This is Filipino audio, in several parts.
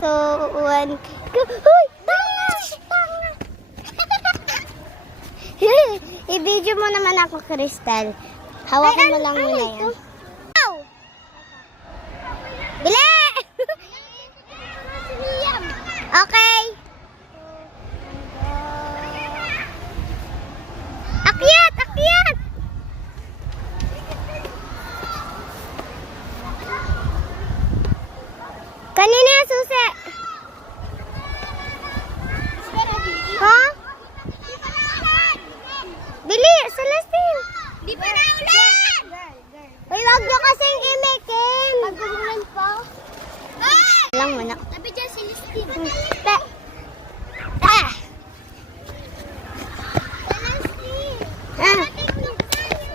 1, go. Uy! Tanga! Tanga! I-video mo naman ako, Crystal. Hawakan mo lang muna yan. Bili! Okay. Akyat! Akyat! Kanina yung susi. Ha? Bili! Celestine! Di pa na ulan! Uy, wag nyo kasing imikin. Pag-umulan pa. Lang mo na. Tabi dyan, Celestine.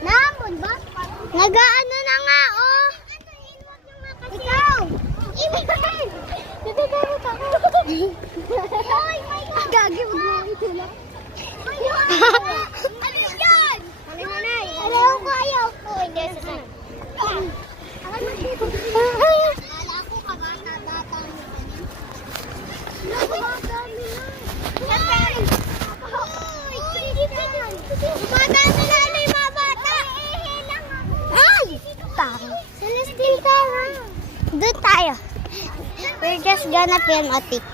Namon ba? Nag-ano na nga, oh. Ikaw! Ibigay! Bibigay mo ako. Gagi, wag mo ang tulak. Ano yan? Ano na? Ayaw ko, ayaw ko. Hindi, sasal. Akala ko kabata-bata mo ganyan. Kabata mo na. Bata nila na yung mga bata. Ay! Tara. Celestine, tara. Doon tayo. We're just gonna film a TikTok.